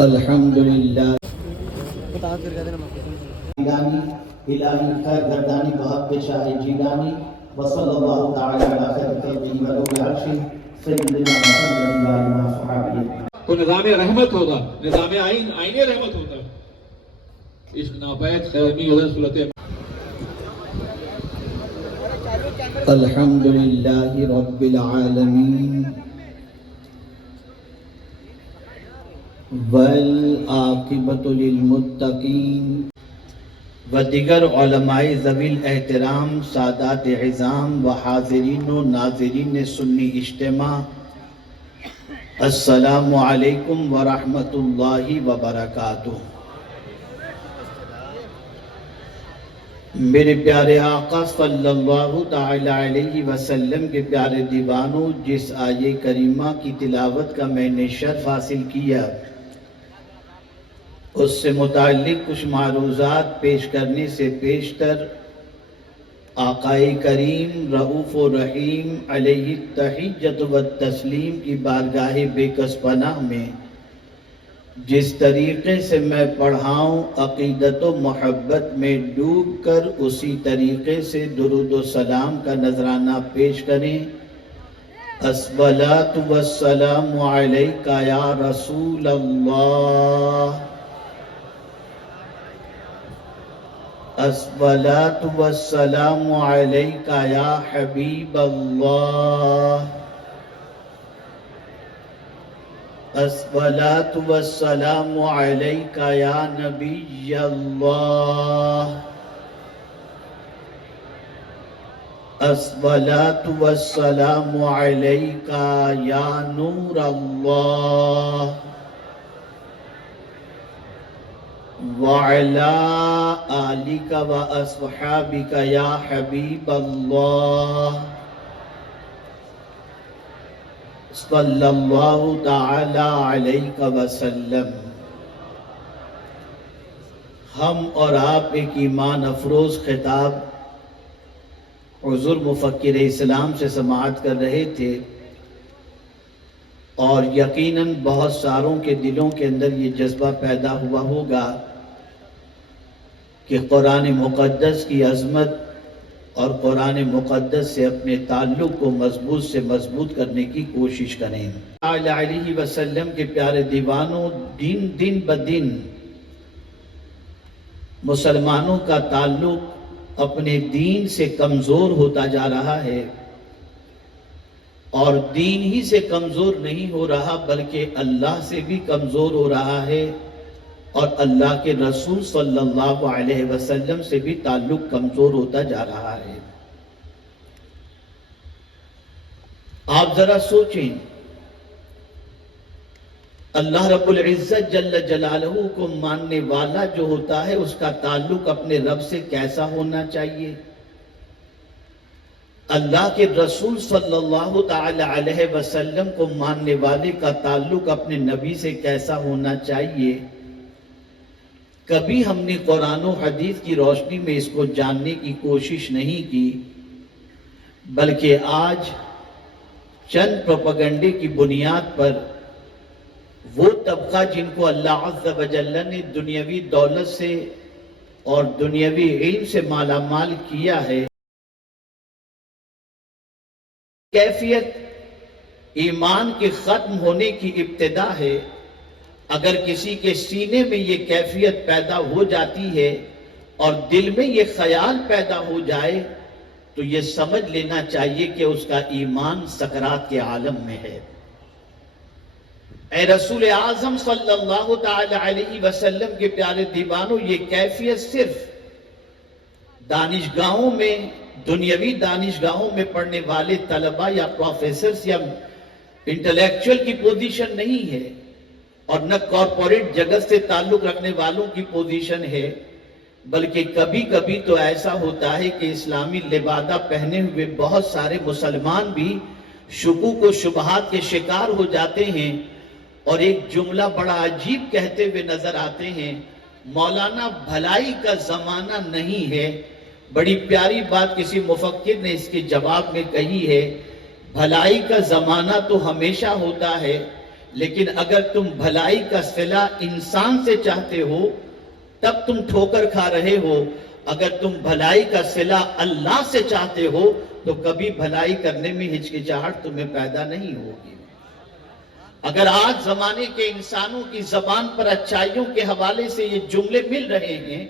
الحمدللہ الہی خیر گردانی بحق شاہ جیلانی وصلی اللہ تعالی علی خیر خلقہ ولو عرشی سیدنا محمد وعلی صحابہ. تو نظام رحمت ہوگا، نظام آئین رحمت ہوتا ہے. عشق ناپید خیرمی غزل صورت. الحمدللہ رب العالمین والعاقبۃ للمتقین و دیگر علماء ذوی الاحترام، سادات عظام و حاضرین و ناظرین سنی اجتماع، السلام علیکم ورحمۃ اللہ وبرکاتہ. میرے پیارے آقا صلی اللہ تعالی علیہ وسلم کے پیارے دیوانوں، جس آیے کریمہ کی تلاوت کا میں نے شرف حاصل کیا، اس سے متعلق کچھ معروضات پیش کرنے سے پیشتر آقا کریم رؤوف و رحیم علیہ التحیۃ والتسلیم کی بارگاہ بے کس پناہ میں جس طریقے سے میں پڑھاؤں، عقیدت و محبت میں ڈوب کر اسی طریقے سے درود و سلام کا نذرانہ پیش کریں. الصلاۃ والسلام علیک یا رسول اللہ، الصلاۃ والسلام علیک یا حبیب اللہ، الصلاۃ والسلام علیک یا نبی اللہ، الصلاۃ والسلام علیک یا نور اللہ، وعلی آلک و اصحابک یا حبیب اللہ، صلی اللہ تعالی علیہ وسلم. ہم اور آپ ایک ایمان افروز خطاب حضور مفکر اسلام سے سماعت کر رہے تھے، اور یقیناً بہت ساروں کے دلوں کے اندر یہ جذبہ پیدا ہوا ہوگا کہ قرآن مقدس کی عظمت اور قرآن مقدس سے اپنے تعلق کو مضبوط سے مضبوط کرنے کی کوشش کریں. علیہ وسلم کے پیارے دیوانوں، دن بدن مسلمانوں کا تعلق اپنے دین سے کمزور ہوتا جا رہا ہے، اور دین ہی سے کمزور نہیں ہو رہا بلکہ اللہ سے بھی کمزور ہو رہا ہے، اور اللہ کے رسول صلی اللہ علیہ وسلم سے بھی تعلق کمزور ہوتا جا رہا ہے. آپ ذرا سوچیں، اللہ رب العزت جل جلالہ کو ماننے والا جو ہوتا ہے اس کا تعلق اپنے رب سے کیسا ہونا چاہیے؟ اللہ کے رسول صلی اللہ تعالی علیہ وسلم کو ماننے والے کا تعلق اپنے نبی سے کیسا ہونا چاہیے؟ کبھی ہم نے قرآن و حدیث کی روشنی میں اس کو جاننے کی کوشش نہیں کی، بلکہ آج چند پروپیگنڈے کی بنیاد پر وہ طبقہ جن کو اللہ عز و جل نے دنیاوی دولت سے اور دنیاوی علم سے مالا مال کیا ہے، کیفیت ایمان کے ختم ہونے کی ابتدا ہے. اگر کسی کے سینے میں یہ کیفیت پیدا ہو جاتی ہے اور دل میں یہ خیال پیدا ہو جائے تو یہ سمجھ لینا چاہیے کہ اس کا ایمان سکرات کے عالم میں ہے. اے رسول اعظم صلی اللہ تعالی علیہ وسلم کے پیارے دیوانوں، یہ کیفیت صرف دانشگاہوں میں، دنیاوی دانشگاہوں میں پڑھنے والے طلبہ یا پروفیسرز یا انٹلیکچوئل کی پوزیشن نہیں ہے، اور نہ کارپوریٹ جگت سے تعلق رکھنے والوں کی پوزیشن ہے، بلکہ کبھی کبھی تو ایسا ہوتا ہے کہ اسلامی لبادہ پہنے ہوئے بہت سارے مسلمان بھی شکوک و شبہات کے شکار ہو جاتے ہیں، اور ایک جملہ بڑا عجیب کہتے ہوئے نظر آتے ہیں، مولانا بھلائی کا زمانہ نہیں ہے. بڑی پیاری بات کسی مفکر نے اس کے جواب میں کہی ہے، بھلائی کا زمانہ تو ہمیشہ ہوتا ہے، لیکن اگر تم بھلائی کا صلہ انسان سے چاہتے ہو تب تم ٹھوکر کھا رہے ہو. اگر تم بھلائی کا صلہ اللہ سے چاہتے ہو تو کبھی بھلائی کرنے میں ہچکچاہٹ تمہیں پیدا نہیں ہوگی. اگر آج زمانے کے انسانوں کی زبان پر اچھائیوں کے حوالے سے یہ جملے مل رہے ہیں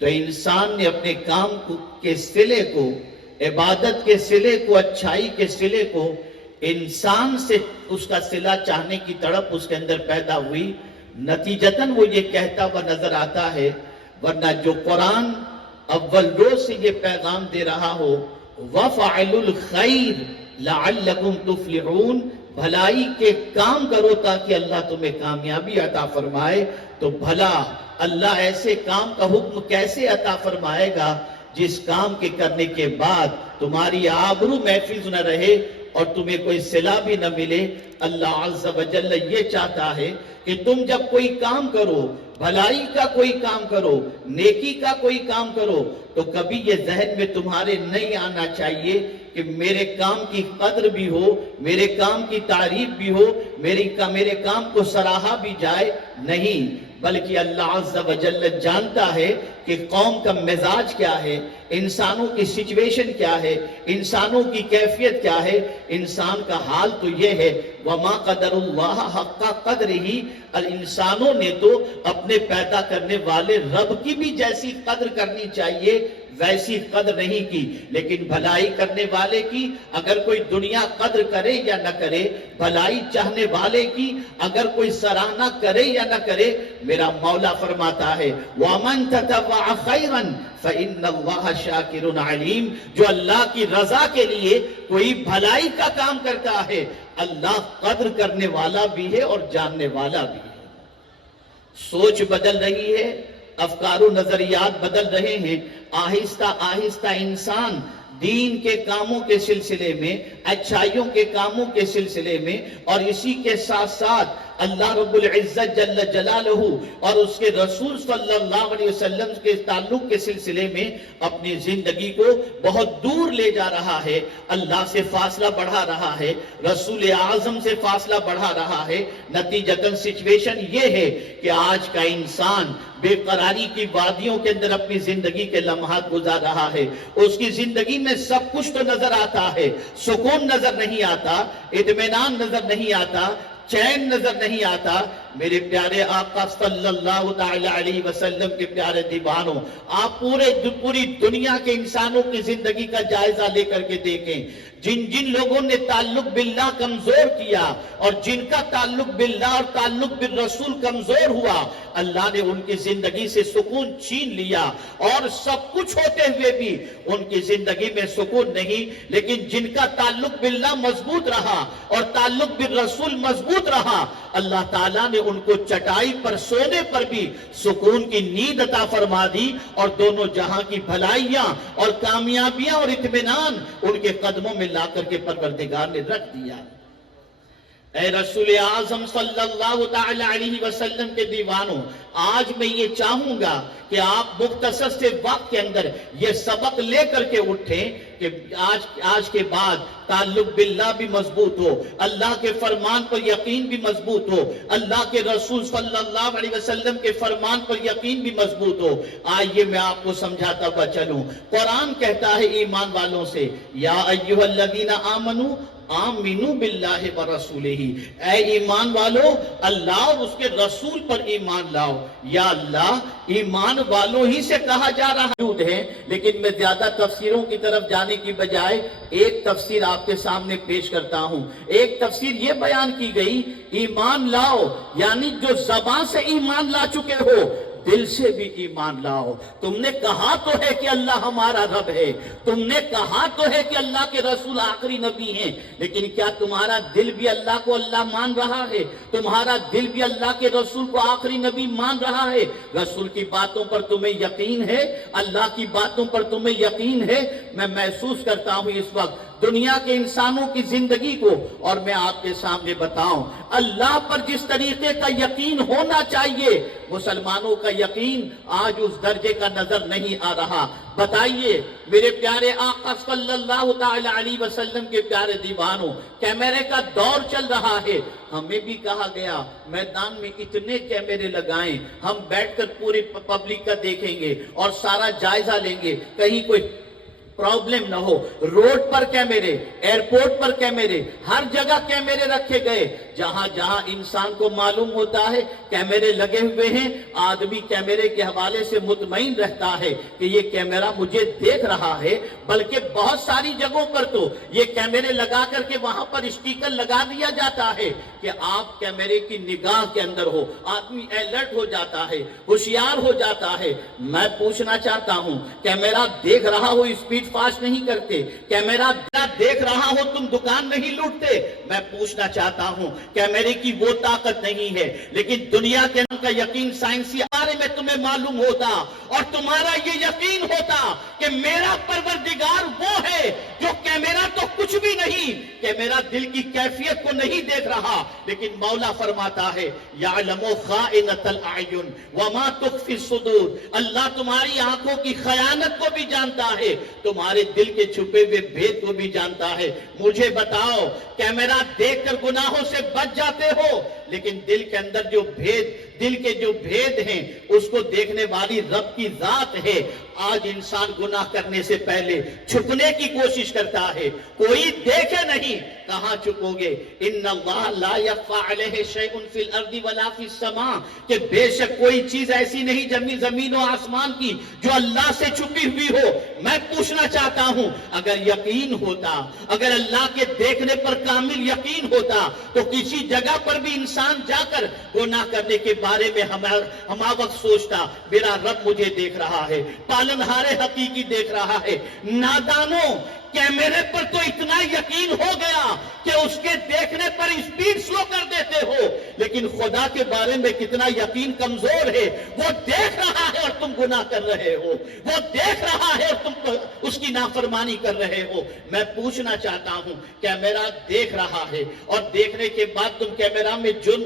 تو انسان نے اپنے کام کے صلے کو، عبادت کے صلے کو، اچھائی کے صلے کو انسان سے اس کا صلہ چاہنے کی تڑپ اس کے اندر پیدا ہوئی. نتیجتاً وہ یہ کہتا ہوا نظر آتا ہے. ورنہ جو قرآن اول روز سے یہ پیغام دے رہا ہو وَفَعِلُوا الْخَيْرِ لَعَلَّكُمْ تُفْلِحُونَ، بھلائی کے کام کرو تاکہ اللہ تمہیں کامیابی عطا فرمائے. تو بھلا اللہ ایسے کام کا حکم کیسے عطا فرمائے گا جس کام کے کرنے کے بعد تمہاری آبرو محفوظ نہ رہے اور تمہیں کوئی صلہ بھی نہ ملے. اللہ عز و جل یہ چاہتا ہے کہ تم جب کوئی کام کرو، بھلائی کا کوئی کام کرو، نیکی کا کوئی کام کرو، تو کبھی یہ ذہن میں تمہارے نہیں آنا چاہیے کہ میرے کام کی قدر بھی ہو، میرے کام کی تعریف بھی ہو، میرے کام کو سراہا بھی جائے. نہیں، بلکہ اللہ عز و جل جانتا ہے کہ قوم کا مزاج کیا ہے، انسانوں کی سچویشن کیا ہے، انسانوں کی کیفیت کیا ہے. انسان کا حال تو یہ ہے وَمَا قَدَرُ اللَّهَ حَقَّ قَدْرِهِ، انسانوں نے تو اپنے پیدا کرنے والے رب کی بھی جیسی قدر کرنی چاہیے ویسی قدر نہیں کی. لیکن بھلائی کرنے والے کی اگر کوئی دنیا قدر کرے یا نہ کرے، بھلائی چاہنے والے کی اگر کوئی سراہنا کرے یا نہ کرے، میرا مولا فرماتا ہے وَمَن تَتَوَّعَ خَيْرًا فَإِنَّ اللَّهَ شَاكِرٌ عَلِيمٌ، جو اللہ کی رضا کے لیے کوئی بھلائی کا کام کرتا ہے اللہ قدر کرنے والا بھی ہے اور جاننے والا بھی ہے. سوچ بدل رہی ہے، افکار و نظریات بدل رہے ہیں. آہستہ آہستہ انسان دین کے کاموں کے سلسلے میں، اچھائیوں کے کاموں کے سلسلے میں، اور اسی کے ساتھ ساتھ اللہ رب العزت جل جلالہ اور اس کے رسول صلی اللہ علیہ وسلم کے تعلق کے سلسلے میں اپنی زندگی کو بہت دور لے جا رہا ہے. اللہ سے فاصلہ بڑھا رہا ہے، رسول اعظم سے فاصلہ بڑھا رہا ہے. نتیجتاً سچویشن یہ ہے کہ آج کا انسان بے قراری کی وادیوں کے اندر اپنی زندگی کے لمحات گزار رہا ہے. اس کی زندگی میں سب کچھ تو نظر آتا ہے، سکون نظر نہیں آتا، اطمینان نظر نہیں آتا، چین نظر نہیں آتا. میرے پیارے آقا صلی اللہ تعالی علیہ وسلم کے پیارے دیوانوں، آپ پوری دنیا کے انسانوں کی زندگی کا جائزہ لے کر کے دیکھیں. جن لوگوں نے تعلق باللہ کمزور کیا اور جن کا تعلق باللہ اور تعلق بالرسول کمزور ہوا، اللہ نے ان کی زندگی سے سکون چھین لیا. اور سب کچھ ہوتے ہوئے بھی ان کی زندگی میں سکون نہیں. لیکن جن کا تعلق باللہ مضبوط رہا اور تعلق بالرسول مضبوط رہا، اللہ تعالیٰ نے ان کو چٹائی پر سونے پر بھی سکون کی نیند عطا فرما دی، اور دونوں جہاں کی بھلائیاں اور کامیابیاں اور اطمینان ان کے قدموں میں لا کر کے پروردگار نے رکھ دیا. اے رسول اعظم صلی اللہ تعالی علیہ وسلم کے دیوانوں، آج میں یہ چاہوں گا کہ آپ مختصر سے وقت کے اندر یہ سبق لے کر کے اٹھیں کہ آج کے بعد تعلق باللہ بھی مضبوط ہو، اللہ کے فرمان پر یقین بھی مضبوط ہو، اللہ کے رسول صلی اللہ علیہ وسلم کے فرمان پر یقین بھی مضبوط ہو. آئیے میں آپ کو سمجھاتا ہوا چلوں. قرآن کہتا ہے ایمان والوں سے یا ایھا الذین آمنوا آمنوا باللہ ورسولہ، اے ایمان والو اللہ اور اس کے رسول پر ایمان لاؤ. یا اللہ، ایمان والوں ہی سے کہا جا رہا ہے. لیکن میں زیادہ تفسیروں کی طرف جانے کی بجائے ایک تفسیر آپ کے سامنے پیش کرتا ہوں. ایک تفسیر یہ بیان کی گئی ایمان لاؤ یعنی جو زبان سے ایمان لا چکے ہو دل سے بھی ایمان لاؤ. تم نے کہا تو ہے کہ اللہ ہمارا رب ہے، تم نے کہا تو ہے کہ اللہ کے رسول آخری نبی ہیں، لیکن کیا تمہارا دل بھی اللہ کو اللہ مان رہا ہے؟ تمہارا دل بھی اللہ کے رسول کو آخری نبی مان رہا ہے؟ رسول کی باتوں پر تمہیں یقین ہے؟ اللہ کی باتوں پر تمہیں یقین ہے؟ میں محسوس کرتا ہوں اس وقت دنیا کے انسانوں کی زندگی کو. اور میں آپ کے سامنے بتاؤں, اللہ پر جس طریقے کا یقین ہونا چاہیے, مسلمانوں کا یقین آج اس درجے کا نظر نہیں آ رہا. بتائیے میرے پیارے آقا صلی اللہ تعالی علیہ وسلم کے پیارے دیوانوں, کیمرے کا دور چل رہا ہے. ہمیں بھی کہا گیا میدان میں اتنے کیمرے لگائیں, ہم بیٹھ کر پوری پبلک کا دیکھیں گے اور سارا جائزہ لیں گے, کہیں کوئی پرابلم نہ ہو. روڈ پر کیمرے, ایئرپورٹ پر کیمرے, ہر جگہ کیمرے رکھے گئے. جہاں جہاں انسان کو معلوم ہوتا ہے کیمرے لگے ہوئے ہیں, آدمی کیمرے کے حوالے سے مطمئن رہتا ہے کہ یہ کیمرہ مجھے دیکھ رہا ہے. بلکہ بہت ساری جگہوں پر تو یہ کیمرے لگا کر کے وہاں پر اسٹیکر لگا دیا جاتا ہے کہ آپ کیمرے کی نگاہ کے اندر ہو. آدمی الرٹ ہو جاتا ہے, ہوشیار ہو جاتا ہے. میں پوچھنا چاہتا ہوں, کیمرہ دیکھ رہا ہو اسپیڈ فاسٹ نہیں کرتے, کیمرہ دیکھ رہا ہو تم دکان نہیں لوٹتے. میں پوچھنا چاہتا ہوں, کیمرے کی وہ طاقت نہیں ہے, لیکن دنیا کے کا یقین سائنسی بارے میں تمہیں معلوم ہوتا اور تمہارا یہ یقین ہوتا کہ میرا پروردگار وہ ہے جو کیمرہ تو کچھ بھی نہیں, کیمرہ دل کی کیفیت کو نہیں دیکھ رہا, لیکن مولا فرماتا ہے یعلم خائنۃ الاعین وما تخفی الصدور. اللہ تمہاری آنکھوں کی خیانت کو بھی جانتا ہے, تمہارے دل کے چھپے ہوئے بھید کو بھی جانتا ہے. مجھے بتاؤ, کیمرہ دیکھ کر گناہوں سے بچ جاتے ہو, لیکن دل کے اندر جو دل کے جو بھید ہیں اس کو دیکھنے والی رب کی ذات ہے. آج انسان گناہ کرنے سے پہلے چھپنے کی کوشش کرتا ہے, کوئی دیکھے نہیں, کہاں چھپو گے؟ ان اللہ لا یخفی علیہ شیء فی الارض ولا فی السماء, کہ بے شک کوئی چیز ایسی نہیں زمین و آسمان کی جو اللہ سے چھپی ہوئی ہو. میں پوچھنا چاہتا ہوں, اگر یقین ہوتا, اگر اللہ کے دیکھنے پر کامل یقین ہوتا, تو کسی جگہ پر بھی انسان جا کر گناہ کرنے کے بارے میں ہما وقت سوچتا میرا رب مجھے دیکھ رہا ہے, پالنہار حقیقی دیکھ رہا ہے. نادانوں, کیمرے پر تو اتنا یقین ہو گیا کہ اس کے دیکھنے پر اسپیڈ سلو کر دیتے ہو, لیکن خدا کے بارے میں کتنا یقین کمزور ہے. وہ دیکھ رہا ہے اور تم گناہ کر رہے ہو, وہ دیکھ رہا ہے اور تم اس کی نافرمانی کر رہے ہو. میں پوچھنا چاہتا ہوں, کیمرہ دیکھ رہا ہے اور دیکھنے کے بعد تم کیمرے میں جرم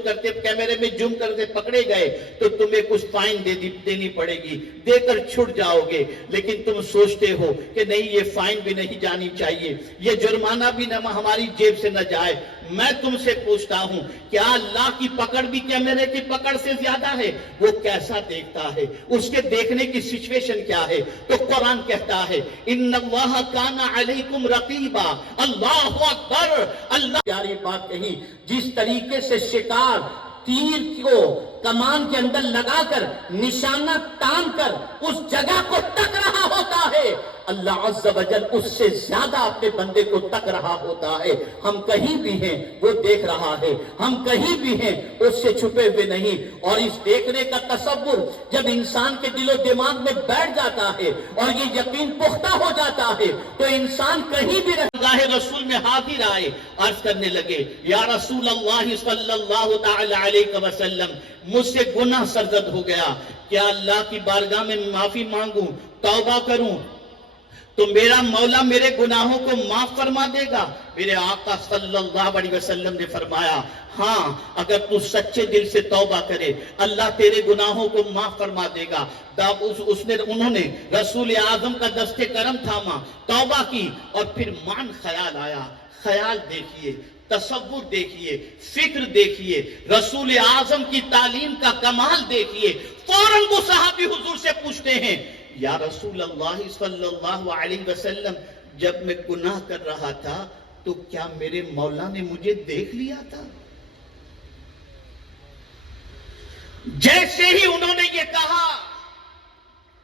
کرتے پکڑے گئے تو تمہیں کچھ فائن دینی پڑے گی, دے کر چھٹ جاؤ گے. لیکن تم سوچتے ہو کہ نہیں, یہ فائن بھی نہیں جانی چاہیے, یہ جرمانہ بھی نہ ہماری جیب سے نہ جائے. میں تم سے پوچھتا ہوں, کیا اللہ کی پکڑ بھی کیمرے کی پکڑ سے زیادہ ہے؟ وہ کیسا دیکھتا ہے, اس کے دیکھنے کی سچویشن کیا ہے؟ تو قرآن کہتا ہے ان اللہ کان علیکم رقیبا. اللہ اکبر. اللہ پیاری بات کہی, جس طریقے سے شکار تیر کو کمان کے اندر لگا کر نشانہ تان کر اس جگہ کو تک رہا ہوتا ہے, اللہ عز و جل اس سے زیادہ اپنے بندے کو تک رہا ہوتا ہے. ہم کہیں بھی ہیں وہ دیکھ رہا ہے, ہم کہیں بھی ہیں اس سے چھپے ہوئے نہیں. اور اس دیکھنے کا تصور جب انسان کے دل و دماغ میں بیٹھ جاتا ہے اور یہ یقین پختہ ہو جاتا ہے تو انسان کہیں بھی راہ رسول میں حاضر آئے, عرض کرنے لگے یا رسول اللہ صلی اللہ تعالی علیہ وسلم, مجھ سے گناہ سرزد ہو گیا, کیا اللہ کی بارگاہ میں معافی مانگوں, توبہ کروں تو میرا مولا میرے گناہوں کو معاف فرما دے گا؟ میرے آقا صلی اللہ علیہ وسلم نے فرمایا ہاں, اگر تو سچے دل سے توبہ کرے اللہ تیرے گناہوں کو معاف فرما دے گا. انہوں نے رسول اعظم کا دست کرم تھاما, توبہ کی, اور پھر خیال آیا. خیال دیکھیے, تصور دیکھیے, فکر دیکھیے, رسول اعظم کی تعلیم کا کمال دیکھیے. فوراً وہ صحابی حضور سے پوچھتے ہیں یا رسول اللہ صلی اللہ علیہ وسلم, جب میں گناہ کر رہا تھا تو کیا میرے مولا نے مجھے دیکھ لیا تھا؟ جیسے ہی انہوں نے یہ کہا,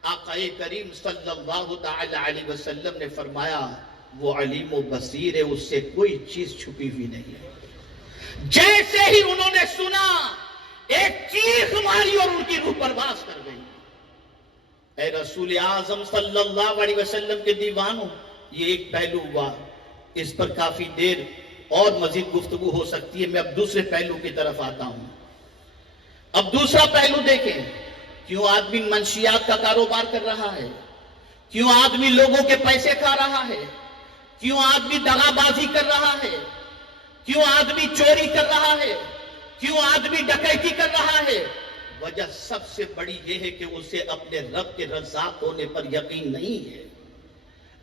آقا کریم صلی اللہ تعالی علیہ وسلم نے فرمایا وہ علیم و بصیر ہے, اس سے کوئی چیز چھپی ہوئی نہیں ہے. جیسے ہی انہوں نے سنا, ایک چیخ ماری اور ان کی روح پرواز کر گئی. اے رسول اعظم صلی اللہ علیہ وسلم کے دیوانوں, یہ ایک پہلو ہوا, اس پر کافی دیر اور مزید گفتگو ہو سکتی ہے. میں اب دوسرے پہلو کی طرف آتا ہوں. اب دوسرا پہلو دیکھیں, کیوں آدمی منشیات کا کاروبار کر رہا ہے, کیوں آدمی لوگوں کے پیسے کھا رہا ہے, کیوں آدمی دغابازی کر رہا ہے؟ کیوں آدمی چوری کر رہا ہے؟ کیوں آدمی ڈکیتی کر رہا ہے؟ وجہ سب سے بڑی یہ ہے کہ اسے اپنے رب کے رزاق ہونے پر یقین نہیں ہے۔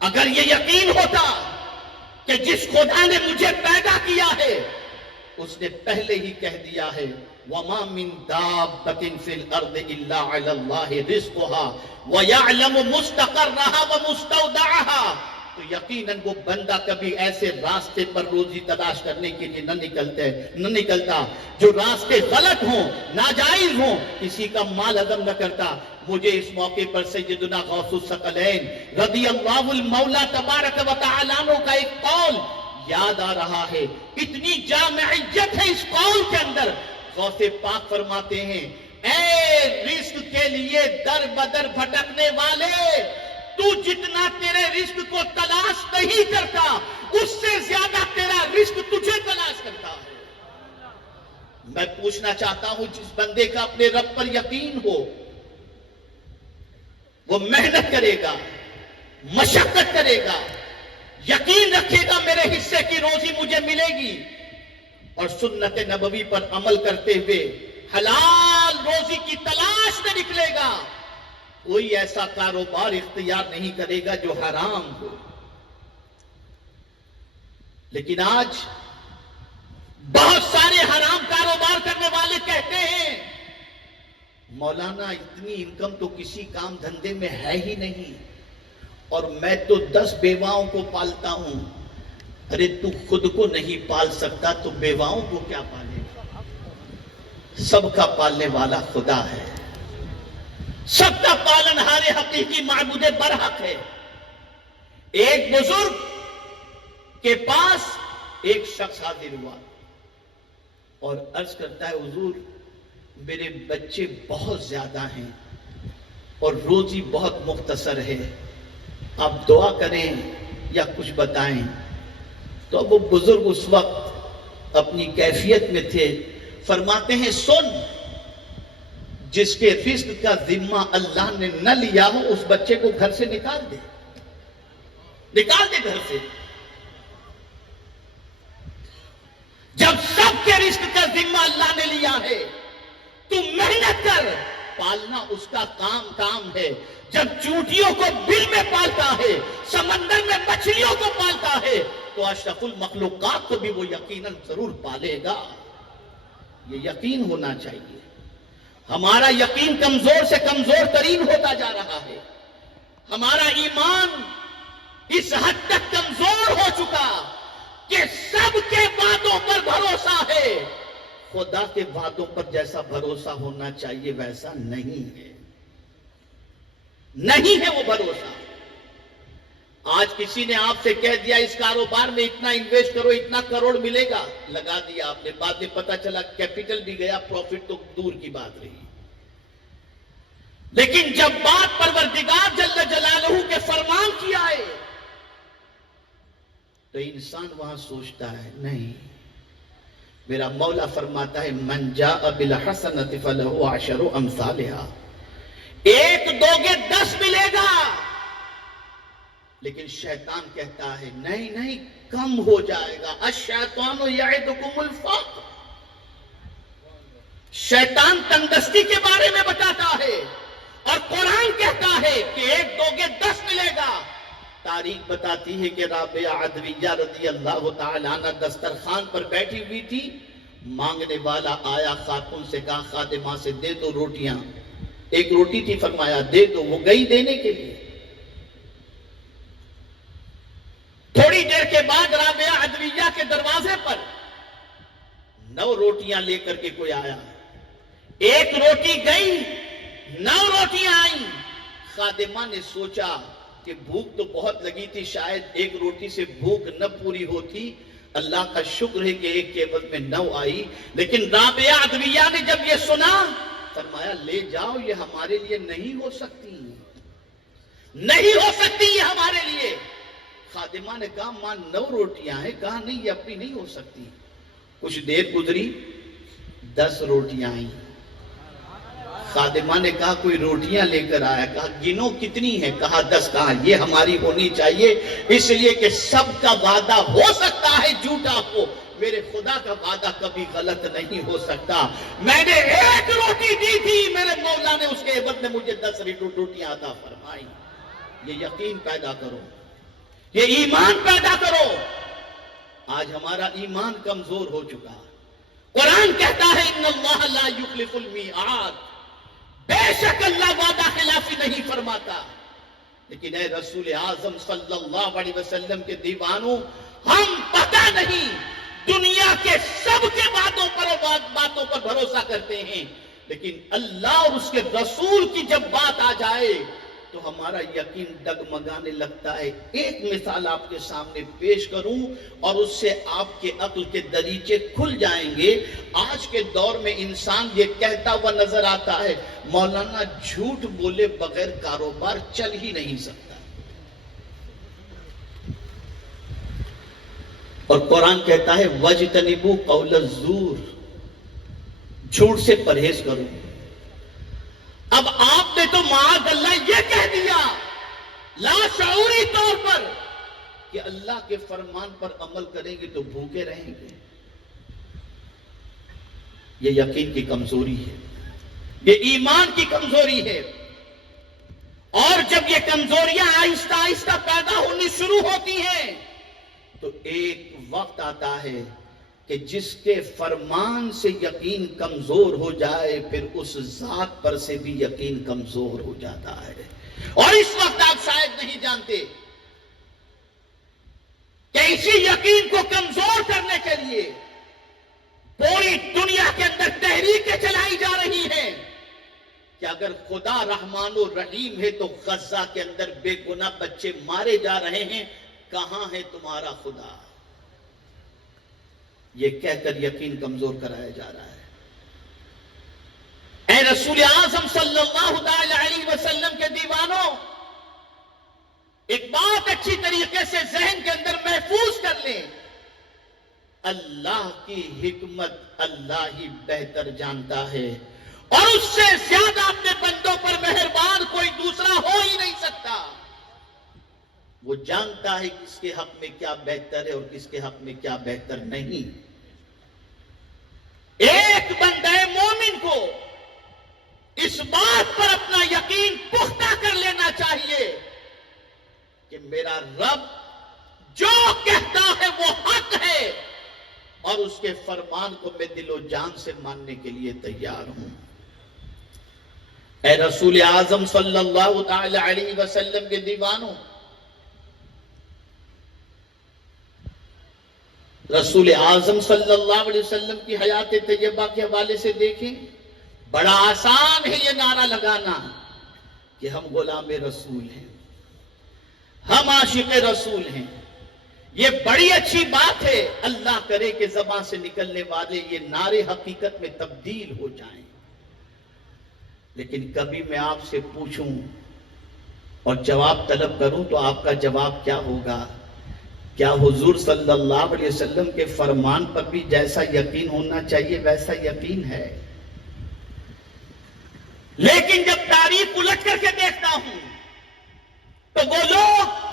اگر یہ یقین ہوتا کہ جس خدا نے مجھے پیدا کیا ہے اس نے پہلے ہی کہہ دیا ہے وَمَا مِن دَابَّةٍ فِي الْأَرْضِ إِلَّا عَلَى اللَّهِ رِزْقُهَا وَيَعْلَمُ مُسْتَقَرَّهَا وَمُسْتَوْدَعَهَا، تو یقیناً وہ بندہ کبھی ایسے راستے پر روزی تلاش کرنے کے لیے نہ نکلتا جو راستے غلط ہوں، ناجائز ہوں، کسی کا مال ہضم نہ کرتا۔ مجھے اس موقع پر سیدنا غوث الثقلین رضی اللہ المولا تبارک و تعالیٰ عنہ کا ایک قول یاد آ رہا ہے۔ اتنی جامعیت ہے اس قول کے اندر۔ غوث پاک فرماتے ہیں اے رزق کے لیے در بدر بھٹکنے والے، تو جتنا تیرے رزق کو تلاش نہیں کرتا اس سے زیادہ تیرا رزق تجھے تلاش کرتا ہے۔ میں پوچھنا چاہتا ہوں جس بندے کا اپنے رب پر یقین ہو وہ محنت کرے گا، مشقت کرے گا، یقین رکھے گا میرے حصے کی روزی مجھے ملے گی، اور سنت نبوی پر عمل کرتے ہوئے حلال روزی کی تلاش میں نکلے گا۔ کوئی ایسا کاروبار اختیار نہیں کرے گا جو حرام ہو۔ لیکن آج بہت سارے حرام کاروبار کرنے والے کہتے ہیں مولانا اتنی انکم تو کسی کام دھندے میں ہے ہی نہیں، اور میں تو 10 بیواؤں کو پالتا ہوں۔ ارے تو خود کو نہیں پال سکتا تو بیواؤں کو کیا پالے گا؟ سب کا پالنے والا خدا ہے، سب کا پالنہار حقیقی معبود برحق ہے۔ ایک بزرگ کے پاس ایک شخص حاضر ہوا اور عرض کرتا ہے حضور میرے بچے بہت زیادہ ہیں اور روزی بہت مختصر ہے، آپ دعا کریں یا کچھ بتائیں۔ تو اب وہ بزرگ اس وقت اپنی کیفیت میں تھے، فرماتے ہیں سن، جس کے رزق کا ذمہ اللہ نے نہ لیا ہو اس بچے کو گھر سے نکال دے گھر سے۔ جب سب کے رزق کا ذمہ اللہ نے لیا ہے تو محنت کر، پالنا اس کا کام ہے۔ جب چونٹیوں کو بل میں پالتا ہے، سمندر میں مچھلیوں کو پالتا ہے، تو اشرف المخلوقات کو بھی وہ یقیناً ضرور پالے گا۔ یہ یقین ہونا چاہیے۔ ہمارا یقین کمزور سے کمزور ترین ہوتا جا رہا ہے۔ ہمارا ایمان اس حد تک کمزور ہو چکا کہ سب کے وعدوں پر بھروسہ ہے، خدا کے وعدوں پر جیسا بھروسہ ہونا چاہیے ویسا نہیں ہے وہ بھروسہ۔ آج کسی نے آپ سے کہہ دیا اس کاروبار میں اتنا انویسٹ کرو، اتنا کروڑ ملے گا، لگا دیا آپ نے، بعد میں پتا چلا کیپٹل بھی گیا، پروفٹ تو دور کی بات رہی۔ لیکن جب بات پروردگار جل جلالہ کے فرمان کی آئے تو انسان وہاں سوچتا ہے نہیں، میرا مولا فرماتا ہے من جاء بالحسنۃ فلہ عشر امثالھا، ایک دو گے 10 ملے گا۔ لیکن شیطان کہتا ہے نہیں کم ہو جائے گا، الشیطان یعدکم الفقر، شیطان تندرستی کے بارے میں بتاتا ہے، اور قرآن کہتا ہے کہ ایک دو گے 10 ملے گا۔ تاریخ بتاتی ہے کہ رابعہ عدویہ رضی اللہ تعالیٰ عنہ دسترخوان پر بیٹھی ہوئی تھی، مانگنے والا آیا، خاتون سے کہا خادمہ سے دے دو روٹیاں، ایک روٹی تھی، فرمایا دے دو، وہ گئی دینے کے لیے۔ تھوڑی دیر کے بعد رابعہ عدویہ کے دروازے پر 9 روٹیاں لے کر کے کوئی آیا، ایک روٹی گئی، 9 روٹیاں آئیں۔ خادمہ نے سوچا کہ بھوک تو بہت لگی تھی، شاید ایک روٹی سے بھوک نہ پوری ہوتی، اللہ کا شکر ہے کہ ایک کے عوض میں 9 آئی۔ لیکن رابعہ عدویہ نے جب یہ سنا فرمایا لے جاؤ، یہ ہمارے لیے نہیں ہو سکتی یہ ہمارے لیے۔ خادمہ نے کہا ماں 9 روٹیاں ہیں، کہا نہیں یہ اپنی نہیں ہو سکتی۔ کچھ دیر گزری، 10 روٹیاں آئیں۔ خادمہ نے کہا کوئی روٹیاں لے کر آیا، کہا گنو کتنی ہیں، کہا 10، کہا یہ ہماری ہونی چاہیے، اس لیے کہ سب کا وعدہ ہو سکتا ہے جھوٹا ہو، میرے خدا کا وعدہ کبھی غلط نہیں ہو سکتا۔ میں نے ایک روٹی دی تھی، میرے مولا نے اس کے عوض میں مجھے 10 روٹیاں عطا فرمائی۔ یہ یقین پیدا کرو، یہ ایمان پیدا کرو۔ آج ہمارا ایمان کمزور ہو چکا۔ قرآن کہتا ہے ان اللہ لا یخلف المیعاد، بے شک اللہ وعدہ خلافی نہیں فرماتا۔ لیکن اے رسول اعظم صلی اللہ علیہ وسلم کے دیوانوں، ہم پتہ نہیں دنیا کے سب کے باتوں پر بھروسہ کرتے ہیں، لیکن اللہ اور اس کے رسول کی جب بات آ جائے تو ہمارا یقین ڈگمگانے لگتا ہے۔ ایک مثال آپ کے سامنے پیش کروں اور اس سے آپ کے عقل کے دریچے کھل جائیں گے۔ آج کے دور میں انسان یہ کہتا ہوا نظر آتا ہے مولانا جھوٹ بولے بغیر کاروبار چل ہی نہیں سکتا، اور قرآن کہتا ہے وَاجْتَنِبُوا قَوْلَ الزُّورِ، جھوٹ سے پرہیز کرو۔ اب آپ نے تو معاذ اللہ یہ کہہ دیا لاشعوری طور پر کہ اللہ کے فرمان پر عمل کریں گے تو بھوکے رہیں گے۔ یہ یقین کی کمزوری ہے، یہ ایمان کی کمزوری ہے، اور جب یہ کمزوریاں آہستہ آہستہ پیدا ہونی شروع ہوتی ہیں تو ایک وقت آتا ہے کہ جس کے فرمان سے یقین کمزور ہو جائے پھر اس ذات پر سے بھی یقین کمزور ہو جاتا ہے۔ اور اس وقت آپ شاید نہیں جانتے کہ اسی یقین کو کمزور کرنے کے لیے پوری دنیا کے اندر تحریکیں چلائی جا رہی ہیں کہ اگر خدا رحمان و رحیم ہے تو غزہ کے اندر بے گناہ بچے مارے جا رہے ہیں، کہاں ہے تمہارا خدا؟ یہ کہہ کر یقین کمزور کرایا جا رہا ہے۔ اے رسول اعظم صلی اللہ علیہ وسلم کے دیوانوں، ایک بات اچھی طریقے سے ذہن کے اندر محفوظ کر لیں، اللہ کی حکمت اللہ ہی بہتر جانتا ہے، اور اس سے زیادہ اپنے بندوں پر مہربان کوئی دوسرا ہو ہی نہیں سکتا۔ وہ جانتا ہے کس کے حق میں کیا بہتر ہے اور کس کے حق میں کیا بہتر نہیں۔ ایک بندہ مومن کو اس بات پر اپنا یقین پختہ کر لینا چاہیے کہ میرا رب جو کہتا ہے وہ حق ہے، اور اس کے فرمان کو میں دل و جان سے ماننے کے لیے تیار ہوں۔ اے رسول اعظم صلی اللہ تعالی علیہ وسلم کے دیوانوں، رسول اعظم صلی اللہ علیہ وسلم کی حیات طیبہ کے حوالے سے دیکھیں، بڑا آسان ہے یہ نعرہ لگانا کہ ہم غلام رسول ہیں، ہم عاشق رسول ہیں۔ یہ بڑی اچھی بات ہے، اللہ کرے کہ زبان سے نکلنے والے یہ نعرے حقیقت میں تبدیل ہو جائیں۔ لیکن کبھی میں آپ سے پوچھوں اور جواب طلب کروں تو آپ کا جواب کیا ہوگا؟ کیا حضور صلی اللہ علیہ وسلم کے فرمان پر بھی جیسا یقین ہونا چاہیے ویسا یقین ہے؟ لیکن جب تاریخ الٹ کر کے دیکھتا ہوں تو وہ لوگ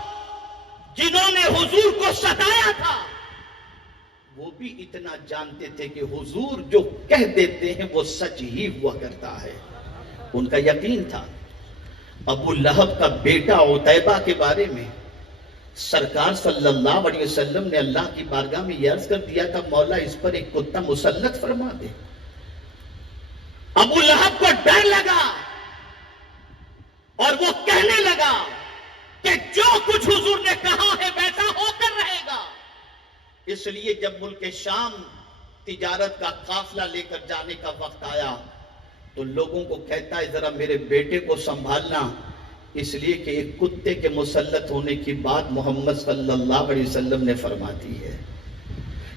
جنہوں نے حضور کو ستایا تھا وہ بھی اتنا جانتے تھے کہ حضور جو کہہ دیتے ہیں وہ سچ ہی ہوا کرتا ہے، ان کا یقین تھا۔ ابو لہب کا بیٹا عتیبہ کے بارے میں سرکار صلی اللہ علیہ وسلم نے اللہ کی بارگاہ میں یہ عرض کر دیا تھا مولا اس پر ایک کتا مسلط فرما دے۔ ابو لہب کو ڈر لگا اور وہ کہنے لگا کہ جو کچھ حضور نے کہا ہے ویسا ہو کر رہے گا۔ اس لیے جب ملک شام تجارت کا قافلہ لے کر جانے کا وقت آیا تو لوگوں کو کہتا ہے ذرا میرے بیٹے کو سنبھالنا، اس لیے کہ ایک کتے کے مسلط ہونے کی بات محمد صلی اللہ علیہ وسلم نے فرما دی ہے۔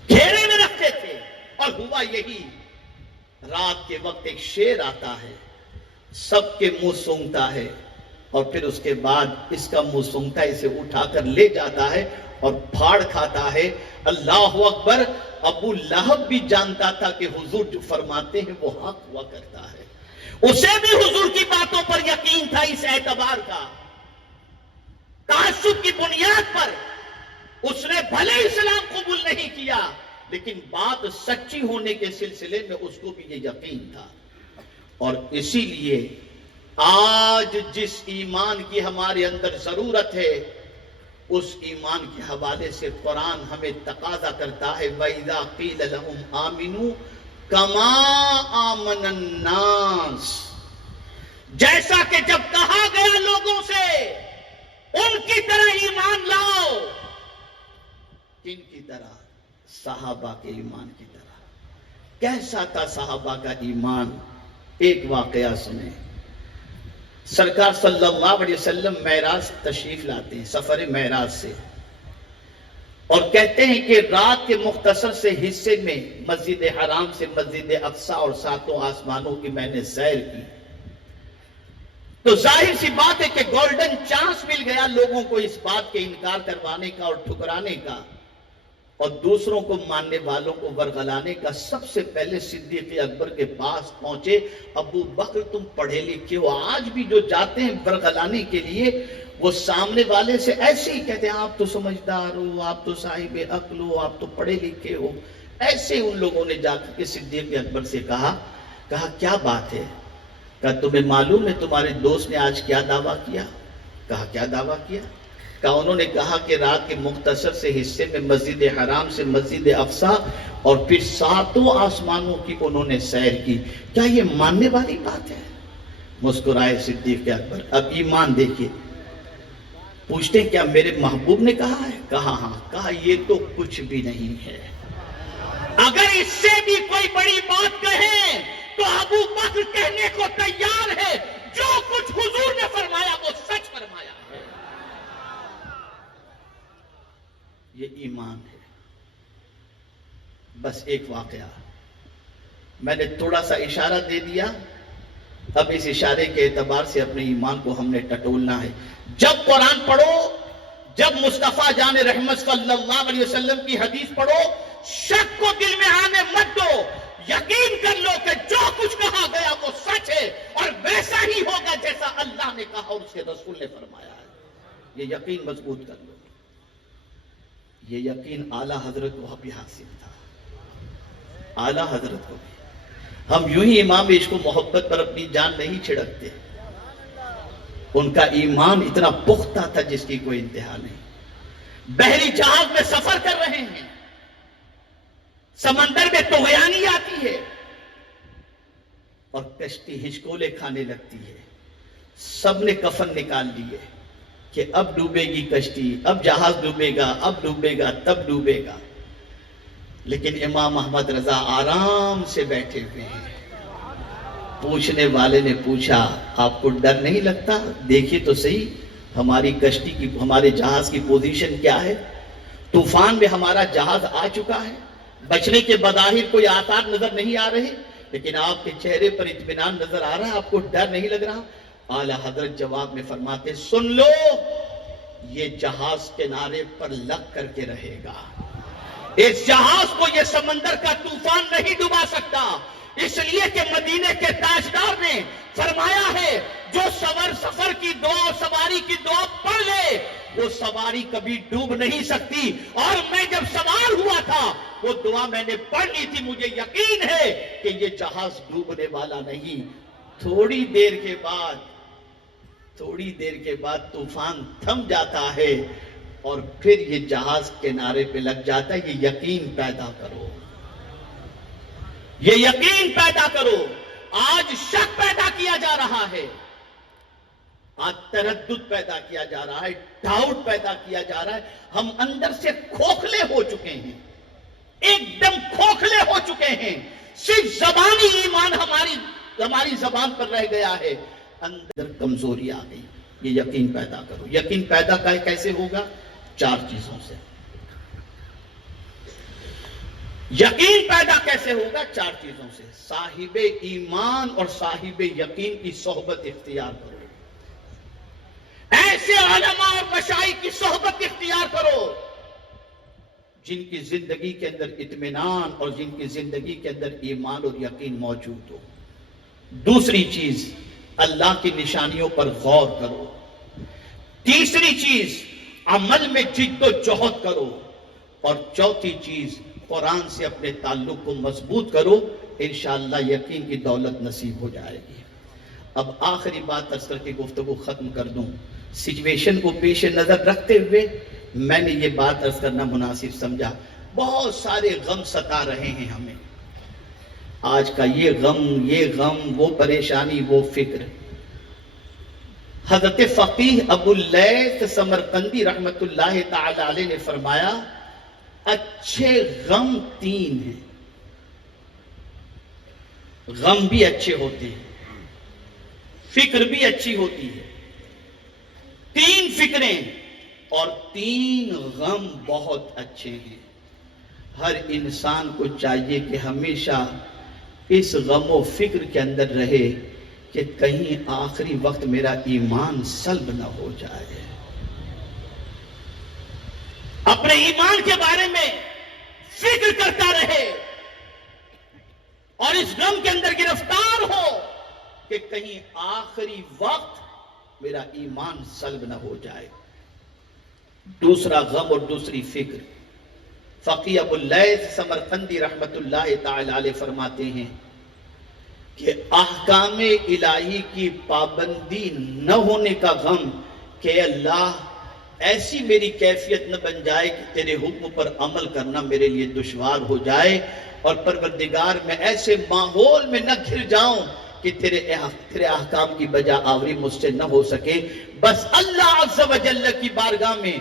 گھیرے میں رکھتے تھے، اور ہوا یہی، رات کے وقت ایک شیر آتا ہے، سب کے منہ سونگتا ہے، اور پھر اس کے بعد اس کا منہ سونگتا ہے، اسے اٹھا کر لے جاتا ہے اور پھاڑ کھاتا ہے۔ اللہ اکبر! ابو لہب بھی جانتا تھا کہ حضور جو فرماتے ہیں وہ حق ہوا کرتا ہے، اسے بھی حضور کی باتوں پر یقین تھا اس اعتبار کا، تعصب کی بنیاد پر اس نے بھلے اسلام قبول نہیں کیا لیکن بات سچی ہونے کے سلسلے میں اس کو بھی یہ یقین تھا۔ اور اسی لیے آج جس ایمان کی ہمارے اندر ضرورت ہے اس ایمان کے حوالے سے قرآن ہمیں تقاضا کرتا ہے وَإِذَا قِيلَ لَهُمْ آمِنُوا كَمَا آمَنَ النَّاسِ، جیسا کہ جب کہا گیا لوگوں سے ان کی طرح ایمان لاؤ، کن کی طرح؟ صحابہ کے ایمان کی طرح۔ کیسا تھا صحابہ کا ایمان؟ ایک واقعہ سنیں۔ سرکار صلی اللہ علیہ وسلم معراج تشریف لاتے ہیں، سفر معراج سے، اور کہتے ہیں کہ رات کے مختصر سے حصے میں مسجد حرام سے مسجد اقصی اور ساتوں آسمانوں کی میں نے سیر کی، تو ظاہر سی بات ہے کہ گولڈن چانس مل گیا لوگوں کو اس بات کے انکار کروانے کا اور ٹھکرانے کا اور دوسروں کو ماننے والوں کو ورغلانے کا۔ سب سے پہلے صدیق اکبر کے پاس پہنچے، ابو بکر تم پڑھے لکھے ہو، آج بھی جو جاتے ہیں ورغلانے کے لیے وہ سامنے والے سے ایسے ہی کہتے ہیں آپ تو سمجھدار ہو، آپ تو صاحب عقل ہو، آپ تو پڑھے لکھے ہو۔ ایسے ان لوگوں نے جا کر کے صدیق اکبر سے کہا کیا بات ہے؟ کہا تمہیں معلوم ہے تمہارے دوست نے آج کیا دعویٰ کیا؟ کہا کیا دعویٰ کیا؟ کہا انہوں نے کہا کہ رات کے مختصر سے حصے میں مسجد حرام سے مسجد اقصی اور پھر ساتوں آسمانوں کی انہوں نے سیر کی۔ کیا یہ ماننے والی بات ہے؟ مسکرائے صدیق اکبر۔ اب ایمان دیکھیے، پوچھتے کیا میرے محبوب نے کہا ہے؟ کہا ہاں۔ کہا یہ تو کچھ بھی نہیں ہے، اگر اس سے بھی کوئی بڑی بات کہیں تو ابو بکر کہنے کو تیار ہے جو کچھ حضور نے فرمایا وہ سچ فرمایا ہے۔ یہ ایمان ہے۔ بس ایک واقعہ میں نے تھوڑا سا اشارہ دے دیا، اب اس اشارے کے اعتبار سے اپنے ایمان کو ہم نے ٹٹولنا ہے۔ جب قرآن پڑھو، جب مصطفیٰ جان رحمت صلی اللہ علیہ وسلم کی حدیث پڑھو، شک کو دل میں آنے مت دو، یقین کر لو کہ جو کچھ کہا گیا وہ سچ ہے اور ویسا ہی ہوگا جیسا اللہ نے کہا اور اس کے رسول نے فرمایا ہے۔ یہ یقین مضبوط کر لو۔ یہ یقین اعلیٰ حضرت کو بھی حاصل تھا، اعلیٰ حضرت کو بھی۔ ہم یوں ہی امام عشق و محبت پر اپنی جان نہیں چھڑکتے، ان کا ایمان اتنا پختہ تھا جس کی کوئی انتہا نہیں۔ بحری جہاز میں سفر کر رہے ہیں، سمندر میں طغیانی آتی ہے اور کشتی ہچکولے کھانے لگتی ہے، سب نے کفن نکال لیے کہ اب ڈوبے گی کشتی، اب جہاز ڈوبے گا، اب ڈوبے گا، تب ڈوبے گا، لیکن امام احمد رضا آرام سے بیٹھے ہوئے ہیں۔ پوچھنے والے نے پوچھا آپ کو ڈر نہیں لگتا؟ دیکھیے تو صحیح ہماری کشتی کی، ہمارے جہاز کی پوزیشن کیا ہے، طوفان میں ہمارا جہاز آ چکا ہے، بچنے کے بظاہر کوئی آثار نظر نہیں آ رہے، لیکن آپ کے چہرے پر اطمینان نظر آ رہا ہے، آپ کو ڈر نہیں لگ رہا؟ اعلیٰ حضرت جواب میں فرماتے سن لو، یہ جہاز کنارے پر لگ کر کے رہے گا، اس جہاز کو یہ سمندر کا طوفان نہیں ڈبا سکتا، اس لیے کہ مدینے کے تاجدار نے فرمایا ہے جو سفر کی دعا، سواری کی دعا پڑھ لے وہ سواری کبھی ڈوب نہیں سکتی، اور میں جب سوار ہوا تھا وہ دعا میں نے پڑھ لی تھی، مجھے یقین ہے کہ یہ جہاز ڈوبنے والا نہیں۔ تھوڑی دیر کے بعد طوفان تھم جاتا ہے اور پھر یہ جہاز کنارے پہ لگ جاتا ہے۔ یہ یقین پیدا کرو، یہ یقین پیدا کرو۔ آج شک پیدا کیا جا رہا ہے، آج تردد پیدا کیا جا رہا ہے، ڈاؤٹ پیدا کیا جا رہا ہے، ہم اندر سے کھوکھلے ہو چکے ہیں، ایک دم کھوکھلے ہو چکے ہیں، صرف زبانی ایمان ہماری زبان پر رہ گیا ہے، اندر کمزوری آ گئی۔ یہ یقین پیدا کرو۔ یقین پیدا کیسے ہوگا؟ 4 چیزوں سے۔ یقین پیدا کیسے ہوگا؟ 4 چیزوں سے۔ صاحب ایمان اور صاحب یقین کی صحبت اختیار کرو، ایسے علماء اور مشائخ کی صحبت اختیار کرو جن کی زندگی کے اندر اطمینان اور جن کی زندگی کے اندر ایمان اور یقین موجود ہو۔ دوسری چیز اللہ کی نشانیوں پر غور کرو. تیسری چیز عمل میں جد و جہد کرو. اور چوتھی چیز قرآن سے اپنے تعلق کو مضبوط کرو. انشاءاللہ یقین کی دولت نصیب ہو جائے گی. اب آخری بات عرض کر کے گفتگو ختم کر دوں. سچویشن کو پیش نظر رکھتے ہوئے میں نے یہ بات عرض کرنا مناسب سمجھا. بہت سارے غم ستا رہے ہیں ہمیں. آج کا یہ غم وہ پریشانی وہ فکر. حضرت فقیہ ابو اللیث سمرقندی رحمت اللہ تعالی علیہ نے فرمایا اچھے غم 3 ہیں. غم بھی اچھے ہوتے ہیں, فکر بھی اچھی ہوتی ہے. 3 فکریں اور 3 غم بہت اچھے ہیں. ہر انسان کو چاہیے کہ ہمیشہ اس غم و فکر کے اندر رہے کہ کہیں آخری وقت میرا ایمان سلب نہ ہو جائے. اپنے ایمان کے بارے میں فکر کرتا رہے اور اس غم کے اندر گرفتار ہو کہ کہیں آخری وقت میرا ایمان سلب نہ ہو جائے. دوسرا غم اور دوسری فکر فقیہ ابو اللیث سمرقندی رحمت اللہ تعالی علیہ فرماتے ہیں کہ احکام الہی کی پابندی نہ ہونے کا غم کہ اللہ ایسی میری کیفیت نہ بن جائے کہ تیرے حکم پر عمل کرنا میرے لیے دشوار ہو جائے اور پروردگار میں ایسے ماحول میں نہ گھر جاؤں کہ تیرے احکام کی بجا آوری مجھ سے نہ ہو سکے. بس اللہ عز و جل کی بارگاہ میں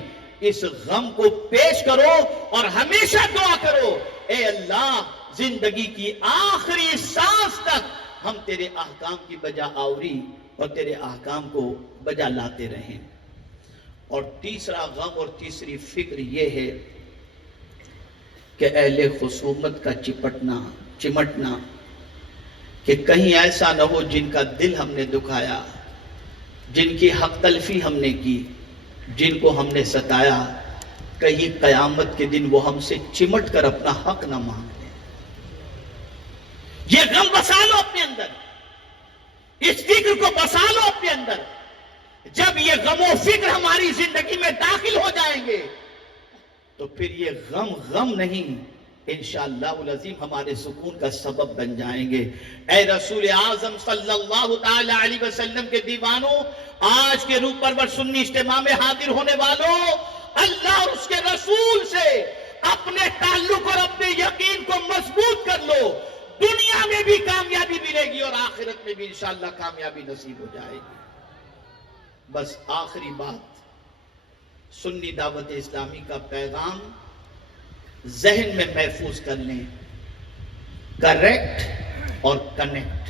اس غم کو پیش کرو اور ہمیشہ دعا کرو اے اللہ زندگی کی آخری سانس تک ہم تیرے احکام کی بجا آوری اور تیرے احکام کو بجا لاتے رہیں. اور تیسرا غم اور تیسری فکر یہ ہے کہ اہل خصومت کا چمٹنا کہ کہیں ایسا نہ ہو جن کا دل ہم نے دکھایا, جن کی حق تلفی ہم نے کی, جن کو ہم نے ستایا, کہیں قیامت کے دن وہ ہم سے چمٹ کر اپنا حق نہ مانگ لیں. یہ غم بسا لو اپنے اندر, اس فکر کو بسا لو اپنے اندر. جب یہ غم و فکر ہماری زندگی میں داخل ہو جائیں گے تو پھر یہ غم نہیں انشاءاللہ العظیم ہمارے سکون کا سبب بن جائیں گے. اے رسول اعظم صلی اللہ تعالی علیہ وسلم کے دیوانوں, آج کے روح پرور سنی اجتماع میں حاضر ہونے والوں, اللہ اور اس کے رسول سے اپنے تعلق اور اپنے یقین کو مضبوط کر لو. دنیا میں بھی کامیابی ملے گی اور آخرت میں بھی انشاءاللہ کامیابی نصیب ہو جائے گی. بس آخری بات, سنی دعوت اسلامی کا پیغام ذہن میں محفوظ کر لیں, کریکٹ اور کنیکٹ.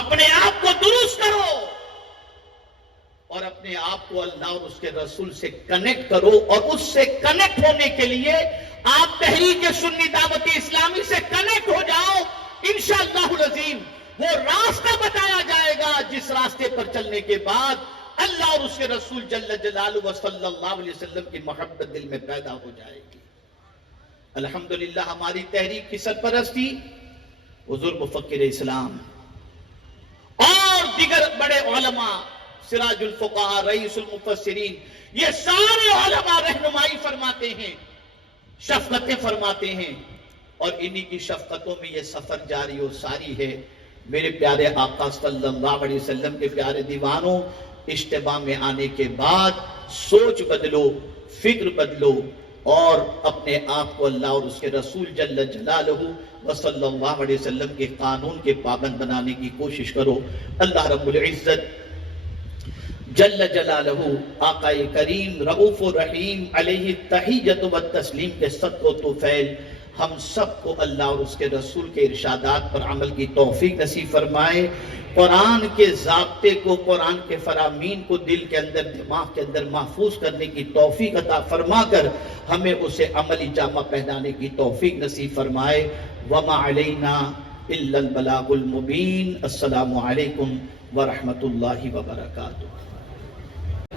اپنے آپ کو درست کرو اور اپنے آپ کو اللہ اور اس کے رسول سے کنیکٹ کرو, اور اس سے کنیکٹ ہونے کے لیے آپ تحریک سنی دعوت اسلامی سے کنیکٹ ہو جاؤ. انشاءاللہ العظیم وہ راستہ بتایا جائے گا جس راستے پر چلنے کے بعد اللہ اور اس کے رسول جل جلالہ و صلی اللہ علیہ وسلم کی محبت دل میں پیدا ہو جائے گی. الحمدللہ ہماری تحریک کی سرپرستی حضور مفکر اسلام اور دیگر بڑے علماء, سراج الفقہاء, رئیس المفسرین, یہ سارے علماء رہنمائی فرماتے ہیں, شفقتیں فرماتے ہیں, اور انہی کی شفقتوں میں یہ سفر جاری و ساری ہے. میرے پیارے آقا صلی اللہ علیہ وسلم کے پیارے دیوانوں, اجتماع میں آنے کے بعد سوچ بدلو, فکر بدلو اور اپنے آپ کو اللہ اور اس کے رسول جل جلالہ و صلی اللہ علیہ وسلم کے قانون کے پابند بنانے کی کوشش کرو. اللہ رب العزت جل جلالہ آقا کریم رؤوف الرحیم علیہ التحیۃ والتسلیم کے صدق و طفیل ہم سب کو اللہ اور اس کے رسول کے ارشادات پر عمل کی توفیق نصیب فرمائے. قرآن کے ضابطے کو, قرآن کے فرامین کو دل کے اندر, دماغ کے اندر محفوظ کرنے کی توفیق عطا فرما کر ہمیں اسے عملی جامہ پہنانے کی توفیق نصیب فرمائے. وما علینا الا البلاغ المبین. السلام علیکم ورحمۃ اللہ وبرکاتہ.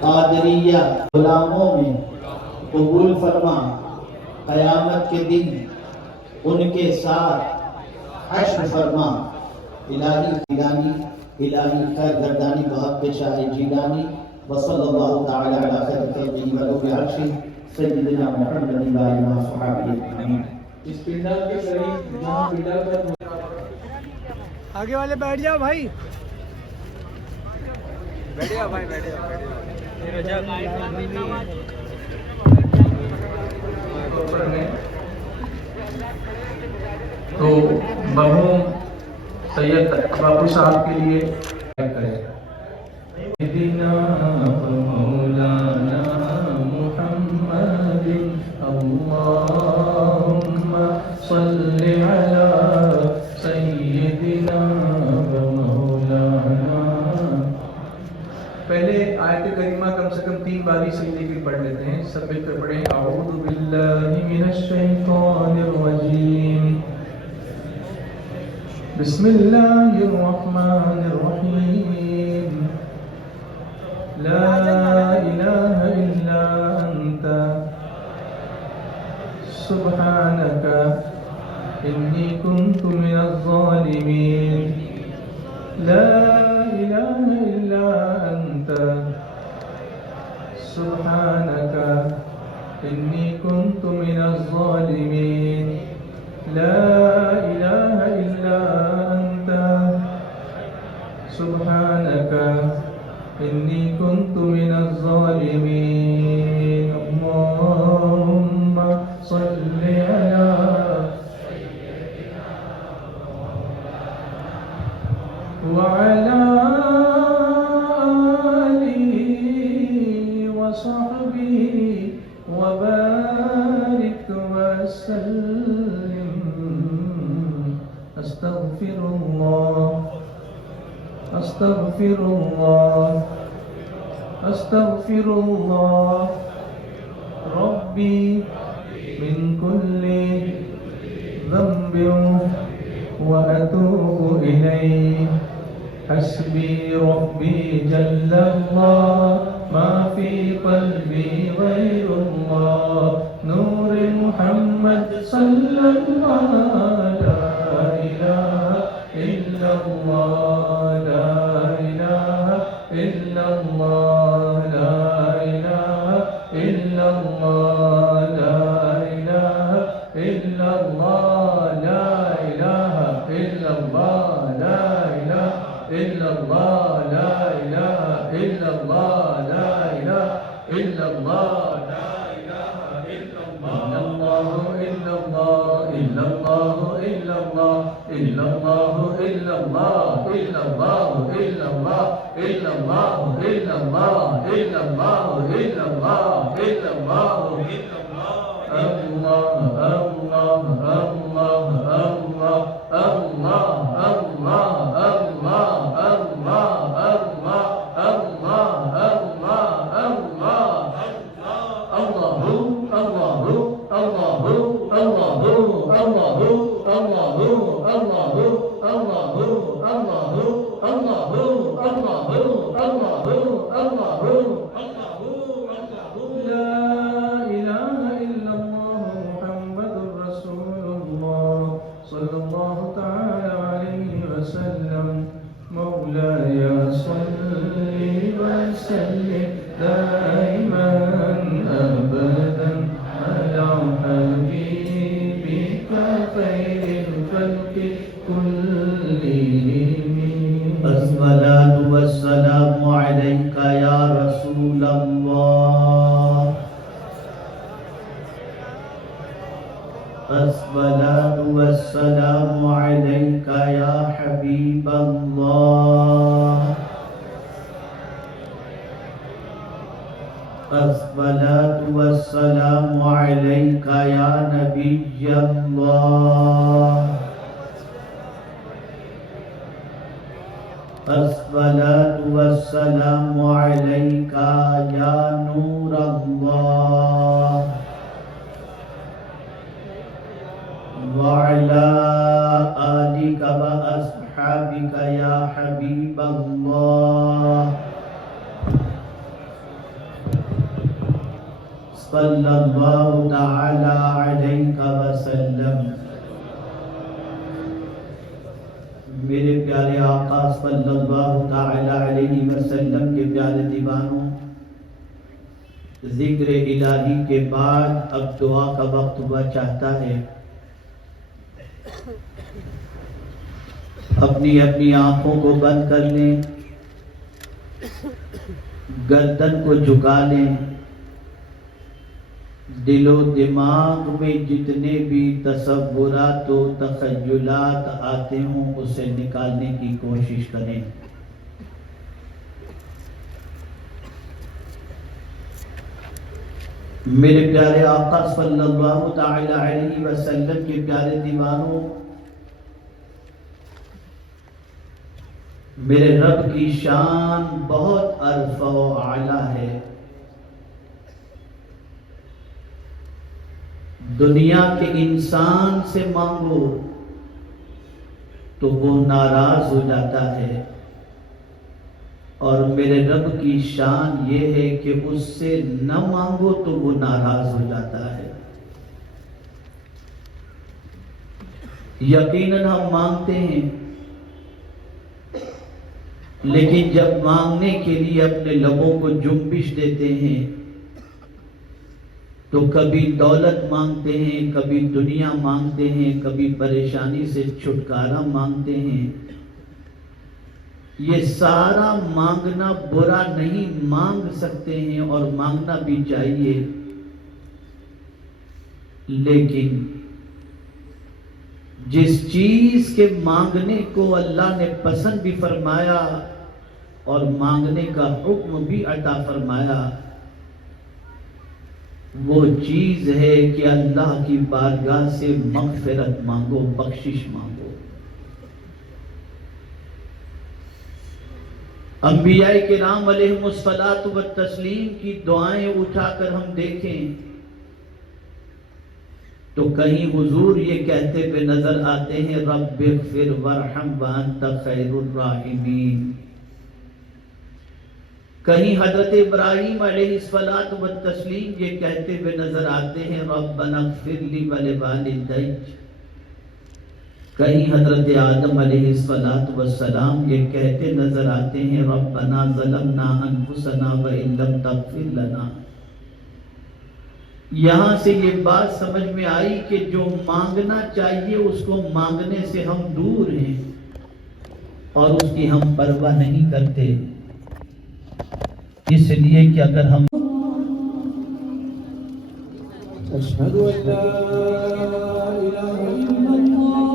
قادریہ غلاموں میں قبول فرما, قیامت کے دن ان کے ساتھ حشر فرما الہی جیلانی، الہی خیر گردانی بحق شاہ جیلانی، وصلی اللہ تعالی علی خیر خلقہ ورب عرشہ سیدنا محمد و صحابہ اجمعین۔ اس پنڈال کے قریب جہاں پنڈال پر آگے والے بیٹھ جاؤ بھائی، بیٹھ جاؤ بھائی، بیٹھ جاؤ۔ تو مرحوم سید باپو صاحب کے لیے کرے سیدنا مولانا محمد اللہم صلی علی سیدنا مولانا۔ پہلے آیت کریمہ کم سے کم 3 باری سجدے کی پڑھ لیتے ہیں، سب مل کر پڑھیں۔ اعوذ باللہ من الشیطان الرجیم، بسم اللہ الرحمن الرحیم، لا الہ الا انت سبحانک انی کنت من الظالمین، لا الہ الا انت سبحانک انی کنت من الظالمین، لا الہ الا انت سبحانک انی کنت من الظالمین، اللہم صلی علی وعلی آلہ وصحبہ وبارک وسلم۔ استغفر اللہ، استغفر اللہ، استغفر اللہ ربی من کل ذنب واتوب الیہ، حسبی ربی جل اللہ، ما فی قلبی غیر اللہ، نور محمد صلی اللہ، لا الہ الا اللہ، لا الہ الا اللہ، لا الہ الا اللہ، لا الہ الا اللہ، لا الہ الا اللہ، لا الہ الا اللہ، لا الہ الا اللہ، لا الہ الا اللہ، لا الہ الا اللہ، الا اللہ، الا اللہ، الا اللہ، الا اللہ، الا اللہ، الا اللہ، الا اللہ، الا اللہ، الا اللہ، الا اللہ، الا اللہ، الا اللہ، اللہ، اللہ، اللہ، اللہ، اللہ، الصلاة والسلام عليك يا رسول الله، الصلاة والسلام عليك يا حبيب الله، الصلاة والسلام عليك يا نبي الله، الصلاة والسلام عليك يا نور الله، وعلى آلك وأصحابك يا حبيب الله، صلى الله تعالى عليك وسلم۔ میرے پیارے آقا صلی اللہ تعالی علیہ وسلم کے پیارے دیوانوں، ذکر الہی کے بعد اب دعا کا وقت ہوا چاہتا ہے۔ اپنی اپنی آنکھوں کو بند کر لیں، گردن کو جھکا لیں، دل و دماغ میں جتنے بھی تصورات و تخیلات آتے ہوں اسے نکالنے کی کوشش کریں۔ میرے پیارے آقا صلی اللہ تعالی علیہ وسلم کے پیارے دیوانوں، میرے رب کی شان بہت عرفہ و اعلیٰ ہے۔ دنیا کے انسان سے مانگو تو وہ ناراض ہو جاتا ہے، اور میرے رب کی شان یہ ہے کہ اس سے نہ مانگو تو وہ ناراض ہو جاتا ہے۔ یقیناً ہم مانگتے ہیں، لیکن جب مانگنے کے لیے اپنے لبوں کو جنبش دیتے ہیں تو کبھی دولت مانگتے ہیں، کبھی دنیا مانگتے ہیں، کبھی پریشانی سے چھٹکارا مانگتے ہیں۔ یہ سارا مانگنا برا نہیں، مانگ سکتے ہیں اور مانگنا بھی چاہیے، لیکن جس چیز کے مانگنے کو اللہ نے پسند بھی فرمایا اور مانگنے کا حکم بھی عطا فرمایا، وہ چیز ہے کہ اللہ کی بارگاہ سے مغفرت مانگو، بخشش مانگو۔ انبیاء کرام علیہم الصلاۃ والتسلیم کی دعائیں اٹھا کر ہم دیکھیں تو کہیں حضور یہ کہتے ہوئے نظر آتے ہیں، رب اغفر وارحم وانت خیر الراحمین۔ کہیں حضرت ابراہیم علیہ الصلاۃ والتسلیم یہ کہتے ہوئے نظر آتے ہیں، ربنا اغفر لی ولوالدی۔ کہیں حضرت آدم علیہ السلام یہ کہتے نظر آتے ہیں، ربنا ظلمنا انفسنا وان لم تغفر لنا۔ یہاں سے یہ بات سمجھ میں آئی کہ جو مانگنا چاہیے اس کو مانگنے سے ہم دور ہیں اور اس کی ہم پرواہ نہیں کرتے، اس لیے کہ اگر ہم أشهد أن لا إله إلا الله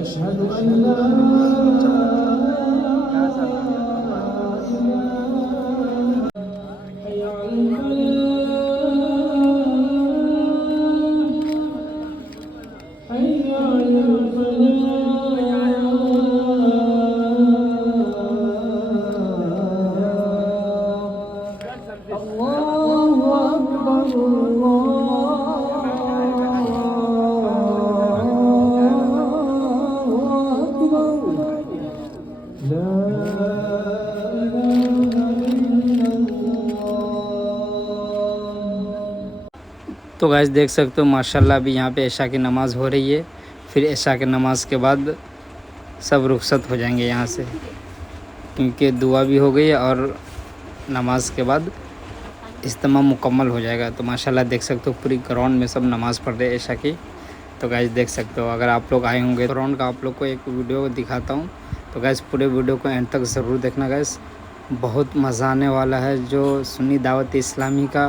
أشهد أن لا حي على الفلاح حي على الفلاح الله أكبر الله أكبر لا إله إلا الله۔ تو گائز دیکھ سکتے ہو ماشاءاللہ ابھی یہاں پہ عشاء کی نماز ہو رہی ہے، پھر عشاء کی نماز کے بعد سب رخصت ہو جائیں گے یہاں سے، کیونکہ دعا بھی ہو گئی ہے اور نماز کے بعد اجتماع مکمل ہو جائے گا۔ تو ماشاءاللہ دیکھ سکتے ہو پوری گراؤنڈ میں سب نماز پڑھ رہے ہیں عشاء کی۔ تو گائز دیکھ سکتے ہو، اگر آپ لوگ آئے ہوں گے گراؤنڈ کا آپ لوگ کو ایک ویڈیو دکھاتا ہوں، تو گائز پورے ویڈیو کو اینڈ تک ضرور دیکھنا گائز، بہت مزہ آنے والا ہے۔ جو سنی دعوت اسلامی کا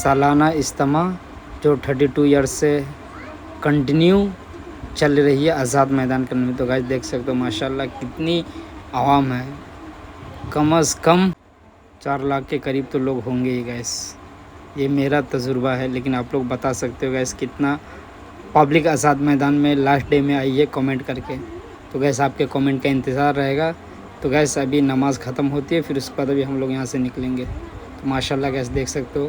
سالانہ اجتماع جو 32 ایئرس سے کنٹینیو چل رہی ہے آزاد میدان کرنے میں، تو گائز دیکھ سکتے ہو ماشاءاللہ کتنی عوام ہے، کم از کم 4 لاکھ کے قریب تو لوگ ہوں گے ہی گائز، یہ میرا تجربہ ہے، لیکن آپ لوگ بتا سکتے ہو گائز کتنا پبلک آزاد میدان میں لاسٹ ڈے میں آئی ہے کامنٹ کر کے۔ تو گائز آپ کے کامنٹ کا انتظار رہے گا۔ تو گائز ابھی نماز ختم ہوتی ہے، پھر اس کے بعد ابھی ہم لوگ یہاں سے نکلیں گے۔ تو ماشاءاللہ گائز دیکھ سکتے ہو